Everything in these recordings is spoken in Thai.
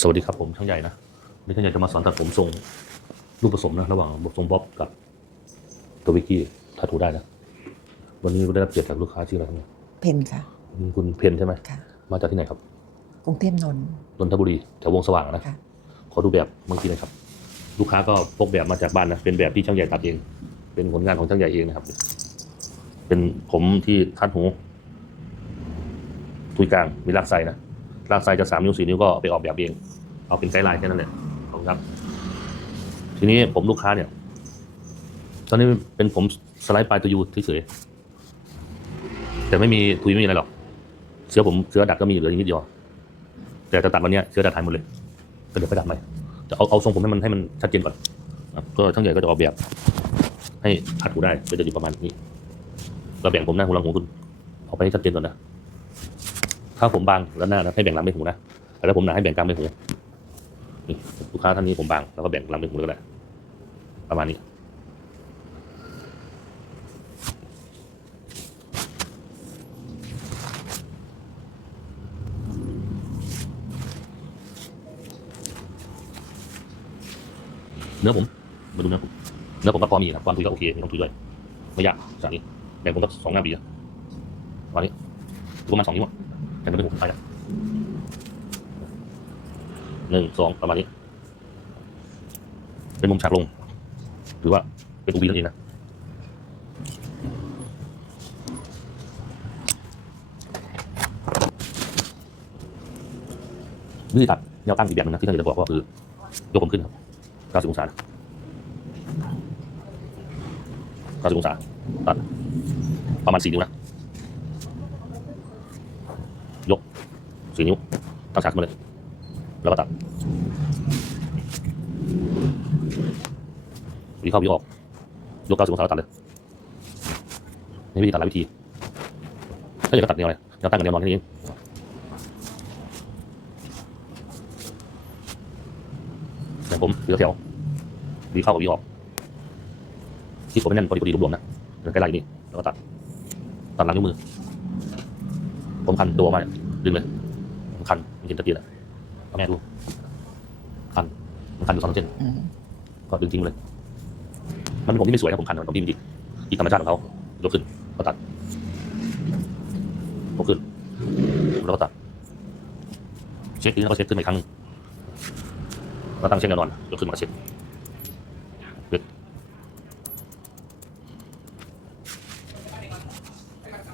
สวัสดีครับผมช่างใหญ่นะนี่ช่างใหญ่จะมาสอนตัดผมทรงรูปผสมนะระหว่างทรงบ๊อบกับตัววิกกี้ถ้าถูได้นะ วันนี้ได้รับเกียรติจากลูกค้าชื่ออะไรครับเนี่ยเพนค่ะ คุณเพนใช่ไหมค่ะ มาจากที่ไหนครับกรุงเทพนนท์นนทบุรีแถววงสว่างนะค่ะ ขอดูแบบเมื่อกี้หนะครับ ลูกค้าก็พกแบบมาจากบ้านนะเป็นแบบที่ช่างใหญ่ตัดเอง เป็นผลงานของช่างใหญ่เองนะครับ เป็นผมที่คาดหูทุยกลางมีรากไซนะ รากไซจะสามนิ้วสี่นิ้วก็ไปออกแบบเอง เอาเป็นไกด์ไลน์แค่นั้นแหละขอบคุณครับ ทีนี้ผมลูกค้าเนี่ย ตอนนี้เป็นผมสไลด์ปลายตัวยูเฉยๆแต่ไม่มีทุยไม่มีอะไรหรอกเสื้อผมเสื้อดัดก็มีเหลืออยู่นิดเดียวแต่จะตัดวันนี้เสื้อดัดหายหมดเลยก็เดี๋ยวไปดัดใหม่จะเอาเอาทรงผมให้มันให้มันชัดเจนก่อนก็ทั้งใหญ่ก็จะออกแบบ ให้คัดหูได้ก็จะอยู่ประมาณนี้เราแบ่งผมหน้าหูหลังหูคุณเอาไปให้ชัดเจนก่อนนะ ถ้าผมบางแล้วหน้านะให้แบ่งหลังไปหูนะแต่ถ้าผมหนาให้แบ่งกลางไปหูนี่ลูกค้าท่านนี้ผมบางแล้วก็แบ่งหลังไปหูเลยก็ได้ประมาณนี้เนื้อผมมาดูเนื้อผมเนื้อผมก็พอมีนะความทุยก็โอเคไม่ต้องทุยด้วยไม่ยากจากนี้แบ่งผมก็สองหน้าบีนะประมาณนี้ประมาณสองนิ้วอะ เป็นผมไปนหนึ่งสองประมาณนี้ เป็นมุมฉากลง หรือว่าเป็นอูบีนั่นเองนะวิธีตัดแนวตั้งอีกแบบหนึงนะที่ท่านจะบอกก็คือยกผมขึ้นครับ90องศา90องศาตัดประมาณ4นิ้วนะ ยก 4นิ้ว ตั้งฉากขึ้นมาเลย แล้วก็ตัดวีเข้าวีออก ยก90องศาแล้วตัดเลย นี่วิธีตัดหลายวิธี ถ้าอยากตัดแนวอะไรแนวตั้งกับแนวนอนแค่นี้เองแต่ผมเสียแถววีเข้ากับวีออก ที่ผมไม่แน่นพอดีพอดีรวมๆนะเดี๋ยวใกล้ๆนี่แล้วก็ตัด ตัดหลังนิ้วมือ ผมคันตัวมาดึงเลย คันมันเห็นตะเกียบอะเอาแม่ดูคันมันคันอยู่สองเส้นอืมก็ดึงทิ้งเลย มันเป็นผมที่ไม่สวยนะผมคันมันผมดีจริงอีกธรรมชาติของเขายกขึ้นก็ตัดยกขึ้นแล้วก็ตัด เช็คทีแล้วก็เช็คขึ้นมาอีกครั้งหนึงแล้วตั้งเช็คแนวนอนยกขึ้นมาเช็ค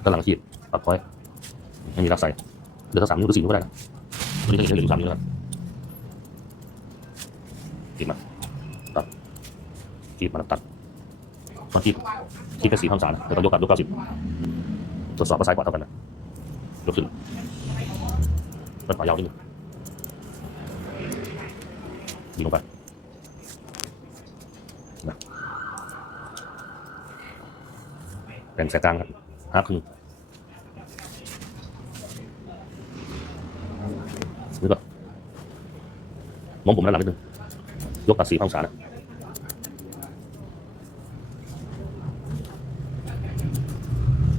ด้านหลังขีดปัดพอยต์ไม่มีรักใส่ เหลือสักสามนิ้วหรือสี่นิ้วก็ได้นะตัวนี้ก็เหลืออยู่สามนิ้วแล้วขีดมาตัดขีดมาตัดส่วนขีดขีดแค่สี่พันสามนะเดี๋ยวต้องยกกลับยกเก้าสิบตรวจสอบว่าซ้ายขวาเท่ากันนะยกขึ้นด้านขวายาวนิดนึงยิงลงไปนะแบ่งสายกลางครับห้าครึ่ง นี่ก็ มองผมด้านหลังนิดนึง ยกตัดสี่องศานะ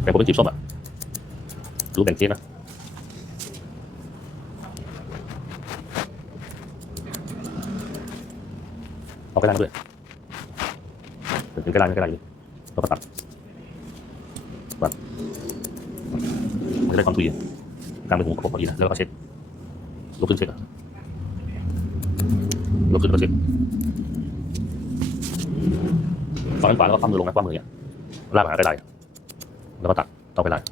แต่ผมเป็นจีบส้มอะดูแบ่งเค้กนะเอากระดานมาด้วยเป็นกระดานกระดานอยู่แล้วก็ตัดตัดมันจะได้ความทุยกลางเป็นหูกระบอกพอดีนะแล้วก็เช็ดยกขึ้นเช็คอะยกขึ้นก็เช็คฝั่งด้านขวา แล้วก็คว่ำมือลงนะคว่ำมือเนี่ยลากมาได้ไรแล้วก็ตัดต่อไปไลน์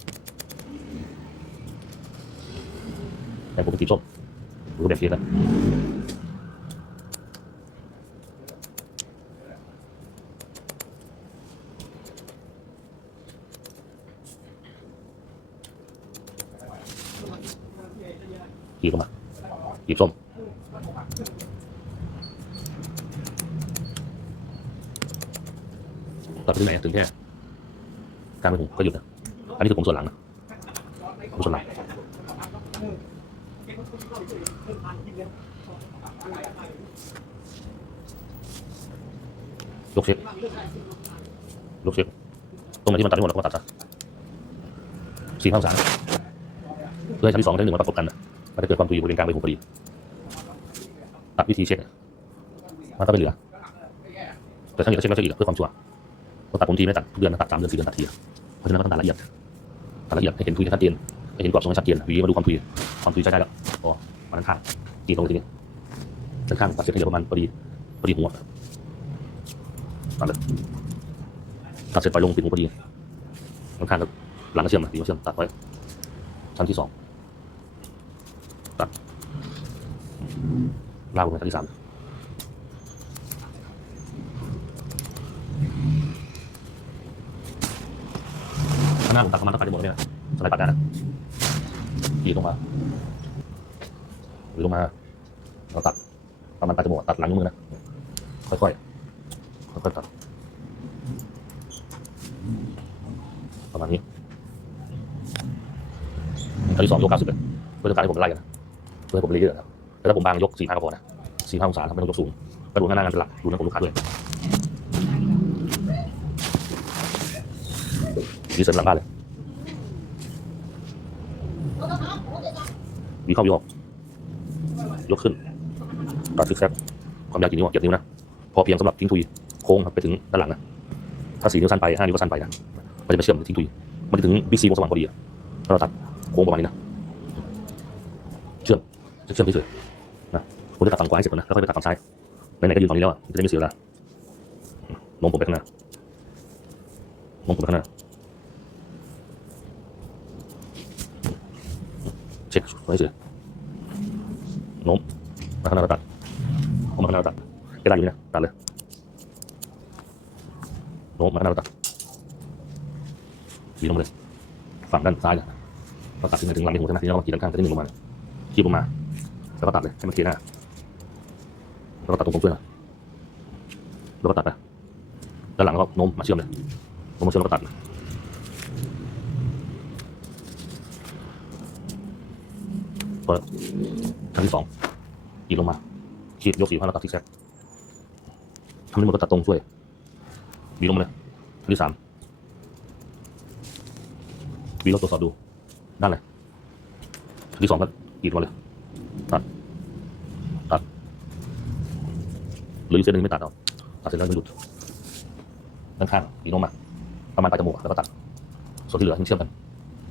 แต่ผมเป็นสีส้มรู้แบบนี้แล้วขีดเข้ามาขีดส้ม ตัด ไปที่ไหนถึงแค่กลางไปหูก็หยุดนะอันนี้คือผมส่วนหลังนะผมส่วนหลังยกเช็คยกเช็คตรงไหนที่มันตัดไม่หมดเราก็ตัดซะสี่ข้างสามเพื่อให้ชั้นที่สองชั้นหนึ่งมาประกบกันนะมันจะเกิดความตุยบริเวณกลางไปหูพอดีตัดวิธีเช็คอะมันก็ไม่เหลือแต่ถ้าเหลือเช็คแล้วเช็คอีกอเพื่อความชัวร์ เพราะตัดผมทีไม่ตัดทุกเดือนนะตัดสามเดือนสี่เดือนตัดทีเพราะฉะนั้นก็ต้องตัดละเอียดตัดละเอียดให้เห็นทุยให้ชัดเจนให้เห็นกรอบทรงให้ชัดเจนหวีมาดูความทุยความทุยใช้ได้แล้วโอ้มันข้างจีตรงทีนี้ด้านข้างตัดเสร็จให้เหลือประมาณพอดีพอดีหัวตัดเลยตัดเสร็จปล่อยลงปิดหัวพอดีด้านข้างก็หลังก็เชื่อมนะปีก็เชื่อมตัดไว้ชั้นที่สองตัดลากลงไปชั้นที่สาม ข้าง หน้าผมตัดประมาณต้องตัดได้หมดเลยนะสไลด์ตัดได้นะยีลงมาหรือลงมาเราตัดประมาณตัดจมูกตัดหลังนิ้วมือนะค่อยๆค่อยๆตัดประมาณนี้ตอนที่สองยกเก้าสิบเลยเพื่อต้องการให้ผมไล่กันนะเพื่อให้ผมเรื่อยๆนะแต่ถ้าผมบางยกสี่ห้าก็พอนะสี่ห้าองศาทำไม่ต้องยกสูงกระดูกหน้าหน้างานเป็นหลักดูหน้าผมลูกค้าด้วย ดีเซนหลังบ้านเลยวีเข้าวีออกยกขึ้นตัดซิกแซกความยาวกี่นิ้วเจ็ดนิ้วนะ พอเพียงสำหรับทิ้งทุยโค้งครับไปถึงด้านหลังนะ ถ้าสี่นิ้วสั้นไปห้านิ้วก็สั้นไปนะ มันจะไปเชื่อมทิ้งทุย มันจะถึงบิ๊กซีวงสว่างพอดีอะถ้าเราตัดโค้งประมาณนี้นะ เชื่อมจะเชื่อมเฉยๆนะผมจะตัดฝั่งขวาให้เสร็จก่อนนะแล้วค่อยไปตัดฝั่งซ้ายไหนๆก็ยืนฝั่งนี้แล้วอะจะได้ไม่เสียเวลาน้มผมไปข้างหน้าโน้มผมไปข้างหน้า เช็คไว้เฉยโน้มมาข้างหน้าเรตัดเอามาข้างหน้าเรตัดก็ได้อยู่นะตัดเลยโน้มมาข้างหน้าเรตัดขีดลงมาเลยฝั่งด้านซ้ายนะเราตัดถึงถึงหลังในหัวใช่ไหมทีนี้เราขีดด้านข้างจะได้หนึ่งลงมาขีดลงมาแล้วก็ตัดเลยให้มันเคลียร์หน้าแล้วก็ตัดตรงผมช่วยนะแล้วก็ตัดไปด้านหลังก็โน้มมาเชื่อมเลยโน้มมาเชื่อมแล้วก็ตัด เปิดชั้นที่สองขีดลงมาขีดยกสี่พันแล้วตัดซิกแซกทำให้หมดก็ตัดตรงช่วยบีลงมาเลยชั้นที่สามบีเราตรวจสอบดูด้านไหนชั้นที่สองก็ขีดมาเลยตัดตัดหรือเส้นหนึ่งไม่ตัดเอาตัดเสร็จแล้วมันหลุดด้านข้างบีลงมาประมาณปลายจมูกแล้วก็ตัดส่วนที่เหลือยังเชื่อมกัน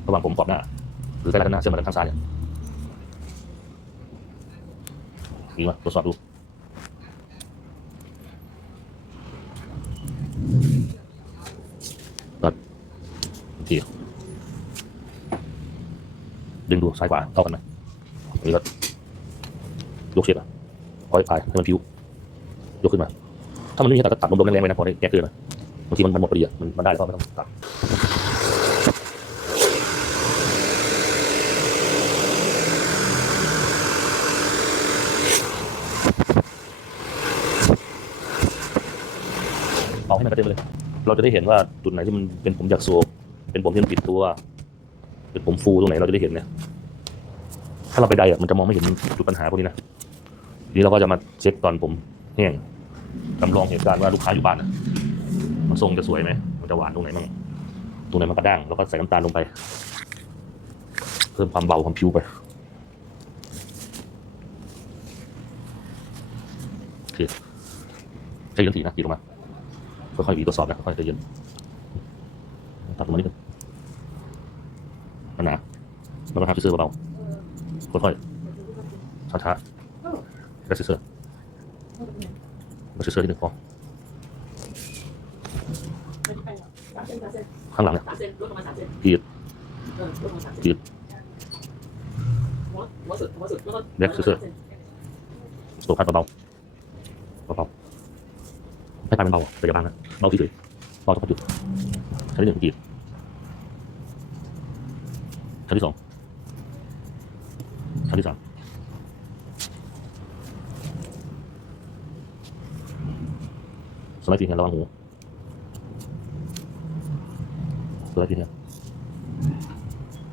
ระหว่างผมกรอบหน้าหรือใกล้ด้านหน้าเชื่อมมาด้านข้างซ้ายเนี่ย ดีมาตรวจสอบดูตัดโอเคดึงดูซ้ายขวาเท่ากันไหมนนี้ก็ยกเช็ดอะคอยพายให้มันพิ้วยกขึ้นมา ถ้ามันไม่มีตัดก็ตัดลมๆแรงๆไว้นะพอได้แก้เกินนะบางทีมันหมดพอดีอะมันมันได้แล้วก็ไม่ต้องตัด เอาให้มันกระเด็นไปเลย เราจะได้เห็นว่าจุดไหนที่มันเป็นผมจากโซกเป็นผมที่มันปิดตัว เป็นผมฟูตรงไหนเราจะได้เห็นเนี่ยถ้าเราไปใดอะมันจะมองไม่เห็นจุดปัญหาพวกนี้นะทีนี้เราก็จะมาเช็คตอนผมแห้งจำลองเหตุการณ์ว่าลูกค้าอยู่บ้านนะมันทรงจะสวยไหมมันจะหวานตรงไหนบ้างตรงไหนมันกระด้างแล้วก็ใส่น้ำตาลลงไป เพิ่มความเบาความผิวไปโอเคใช้ยันทีนะกีลงมา ค่อยๆหวีตรวจสอบนะค่อยๆใจเย็นตัดลงมานิดนึงมันหนาแล้วก็ทำซิเซอร์เบาๆค่อยๆช้าๆแค่ซิเซอร์แล้วซิเซอร์นิดนึงพอข้างหลังเนี่ยสามเซนลดประมาณสามเซนพีดเออลดประมาณสามเซนพีดหัวหัวสุดหัวสุดแล้วก็แบ็คเซอร์โซคัดเบาๆเบาๆ ให้ปลายมันเบาแต่อย่าบางนะเบาที่สุดเบาเฉพาะจุดชั้นที่หนึ่งกีดชั้นที่สองชั้นที่สามสไลด์ฟีนเนี่ยระวังหูสไลด์ฟีนเนี่ย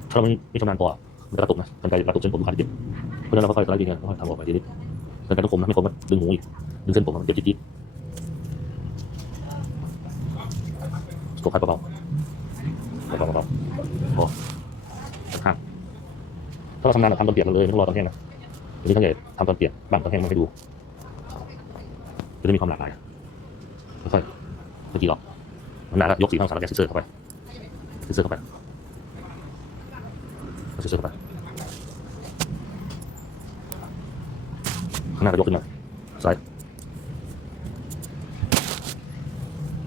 ถ้าเราไม่ไม่ชำนาญพอมันจะกระตุกนะกันไกลกระตุกเส้นผมลูกค้าจะเจ็บเพราะฉนั้นเราค่อยสไลด์ฟีนเนี่ยค่อยๆทำออกไปทีนี้กันไกลต้องคมนะไม่คมก็ดึงหูอีกดึงเส้นผมมันเจ็บจี๊ด ๆโฟกัสเบาๆเบาๆเบาๆพอข้างถ้าเราทำงานแบบทำตอนเปียกเราเลยไม่ต้องรอตอนแห้งนะทีนี้ถ้าเกิดทำตอนเปียกบ้างตอนแห้งมันให้ดูจะได้มีความหลากหลายค่อยๆไม่กี่หรอกมันหนาก็ยกสีข้างสารแกซิเซอร์เข้าไปซิเซอร์เข้าไปซิเซอร์เข้าไปข้างหน้าก็ยกขึ้นมาสไลด์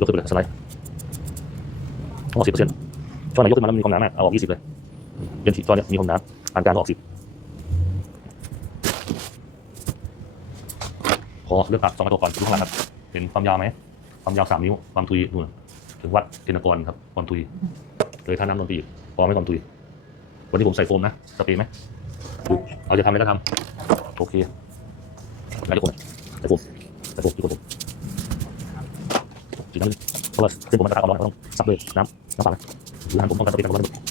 ยกขึ้นไปเลยสไลด์ ออกสิบเปอร์เซ็นต์ช่วงไหนยกขึ้นมาแล้วมีความหนามากเอาออกยี่สิบเลยเป็นสีช่วงนี้มีความหนาปานกางออกสิบขอเลือกตัดสองประตัวก่อนดูข้างหลังครับเห็นความยาวไหมความยาวสามนิ้วความทุยนู่นถึงวัดเทนกรครับความทุยเลยท่าน้ำดนตีพอไม่ความทุยวันนี้ผมใส่โฟมนะสเปรย์ไหมเอาจะทำอะไรก็ทำโอเคไหนทุกคนใส่โฟมใส่โฟมทุกคนผมจีน้ำนิดเพราะว่าเส้นผมมันจะเอาร้อนเราต้องซับเลยน้ำ น้ำเปล่านะหรือทำผม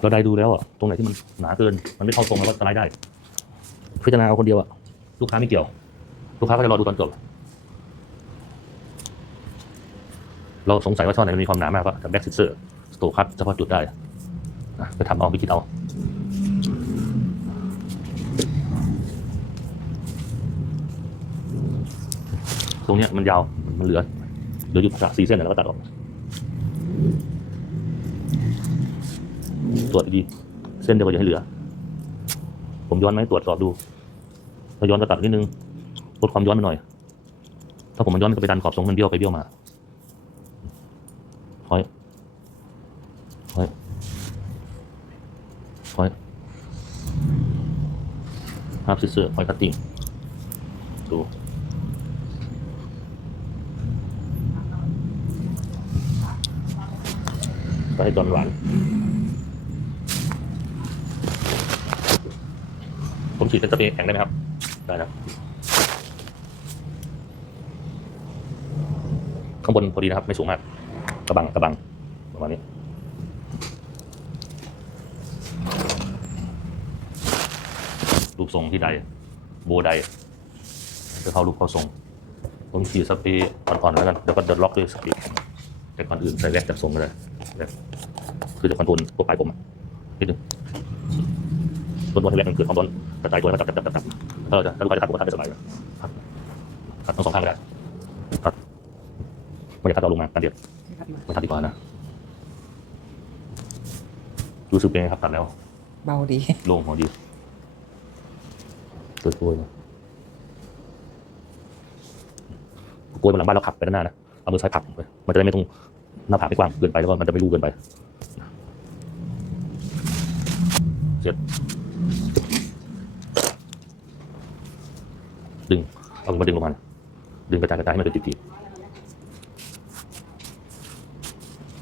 เราได้ดูแล้วอะตรงไหนที่มันหนาเกิน มันไม่เข้าตรงแล้วก็สไลด์ได้ พิจารณาเอาคนเดียวอะลูกค้าไม่เกี่ยว ลูกค้าก็จะรอดูตอนจบเราสงสัยว่าช่อไหนมันมีความหนามากก็จะแบ็กซิเซอร์สโตคัตเฉพาะจุดได้นะไปทำเอาไปคิดเอาตรงเนี้ยมันยาวมันเหลือเหลืออยู่สามสี่เส้นแล้วก็ตัดออก ตรวจดีๆเส้นเดียวก็อย่าให้เหลือ ผมย้อนไหมตรวจสอบดูถ้าย้อนก็ตัดนิดนึงลดความย้อนไปหน่อย ถ้าผมมันย้อนมันก็ไปดันขอบทรงมันเบี้ยวไปเบี้ยวมาคอยคอยคอยภาพซิเซอคอยคัตติ้งดูก็ให้จอนหวาน ผม ฉีดเป็นสเปรย์แข็งได้ไหมครับ ได้ครับ ข้างบนพอดีนะครับ ไม่สูงมากกระบังกระบังประมาณนี้รูปทรงที่ใด โบใดจะเข้ารูปเข้าทรงผมฉีดสเปรย์อ่อนๆแล้วกันแล้วก็เดินล็อกด้วยสเปรย์แข็งแต่ก่อนอื่นใส่แว็กจับทรงก็ได้แว็กคือจะคอนโทรลตัวปลายผมอะนิดนึง ต้นบนให้แรกมันเกิดความร้อนกระจายตัวแล้วก็จับจับจับจับถ้าเราจะถ้าลูกค้าจะตัดผมก็ตัดได้สบายเลยครับตัดทั้งสองข้างก็ได้ตัดไม่อยากตัดเอาลงมาตัดเดียวไม่ตัดดีกว่านะรู้สึกเป็นไงครับตัดแล้ว เบาดีโล่งหัวดีเกิดโกยมาโกยมาหลังบ้านแล้วขับไปด้านหน้านะเอามือซ้ายผลักไปมันจะได้ไม่ต้องหน้าผากไม่กว้างเกินไปแล้วก็มันจะไม่รูเกินไปเสร็จ ดึงเอามาดึงลงมาดึงกระจายกระจายให้มันเป็นทีๆ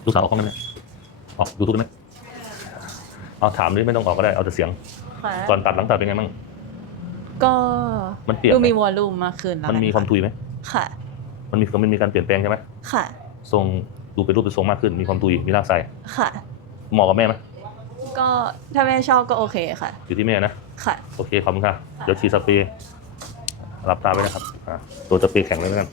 ลูกสาวออกห้องได้ไหมออกยูทูบได้ไหมเอาถามด้วยไม่ต้องออกก็ได้เอาแต่เสียงค่ะก่อนตัดหลังตัดเป็นไงบ้างก็มันเปลี่ยนดูไหมมีวอลลุ่มมากขึ้นแล้วมันมีนะะความทุยไหมค่ะ มันมีมันมีการเปลี่ยนแปลงใช่ไหมค่ะ ทรงดูเป็นรูปเป็นทรงมากขึ้น มีความทุยมีรากไซค่ะ เหมาะกับแม่ไหมก็ถ้าแม่ชอบก็โอเคค่ะ อยู่ที่แม่นะค่ะ โอเคขอบคุณค่ะเดี๋ยวฉีดสเปรย์ รับตาไว้นะครับอ่าตัวสเปรย์แข็งเลยนะ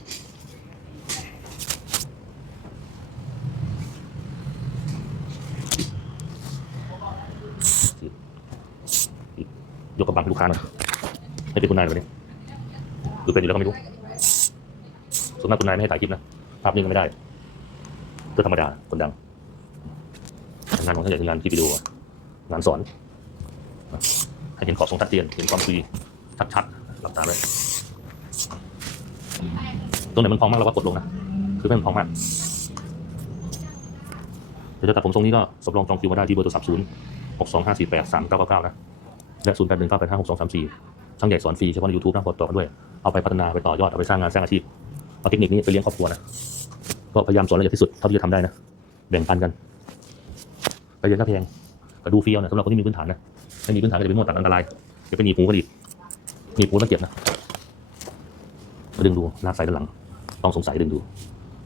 ฉีดฉีดยกกระบังให้ลูกค้าหน่อยให้เป็นคุณนายหน่อยนี้หรือเป็นอยู่แล้วก็ไม่รู้ส่วนมากคุณนายไม่ให้ถ่ายคลิปนะภาพนิ่งก็ไม่ได้ก็ธรรมดาคนดังงานของท่านใหญ่คืองานคลิปวิดีโองานสอนให้เห็นขอบทรงชัดเจนเห็นความฟรีชัดๆหลับตาเลย ตรงไหนมันพองมากเราก็กดลงนะคือไม่มันพองมากเดี๋ยวจะตัดผมทรงนี้ก็สำรองจองคิวมาได้ที่เบอร์โทรศัพท์ศูนย์หกสองห้าสี่แปดสามเก้าเก้าเก้านะและศูนย์แปดหนึ่งเก้าแปดห้าหกสองสามสี่ช่างใหญ่สอนฟรีเฉพาะในยูทูบนะกดต่อกันด้วย เอาไปพัฒนาไปต่อยอด เอาไปสร้างงานสร้างอาชีพ เอาเทคนิคนี้ไปเลี้ยงครอบครัวนะ ก็พยายามสอนละเอียดที่สุดเท่าที่จะทำได้นะ แบ่งปันกันไปเรียนก็แพงก็ดูฟรีเอานะสำหรับคนที่มีพื้นฐานนะไม่มีพื้นฐานก็จะเป็นนวดตัดอันตรายจะเป็นหนีบหูก็ดีหนีบหูแล้วเจ็บนะ ดึงดูลากสายด้านหลัง ต้องสงสัยดึงดู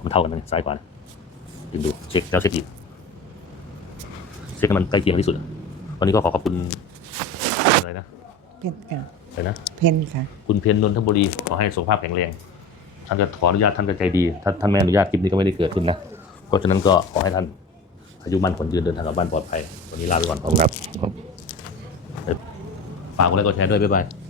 มันเท่ากันไหมซ้ายขวาดึงดูเช็คแล้วเช็คอีกเช็คให้มันใกล้เคียงที่สุดวันนี้ก็ขอขอบคุณอะไรนะเพนค่ะอะไรนะเพนค่ะ คุณเพนนนทบุรีขอให้สุขภาพแข็งแรงท่านก็ขออนุญาตท่านก็ใจดีถ้าท่านไม่อนุญาตคลิปนี้ก็ไม่ได้เกิดขึ้นนะเพราะฉะนั้นก็ขอให้ท่านอายุมั่นขวัญยืนเดินทางกลับบ้านปลอดภัยวันนี้ลาไปก่อนขอบคุณครับฝากกดไลค์กดแชร์ด้วยบ๊ายบาย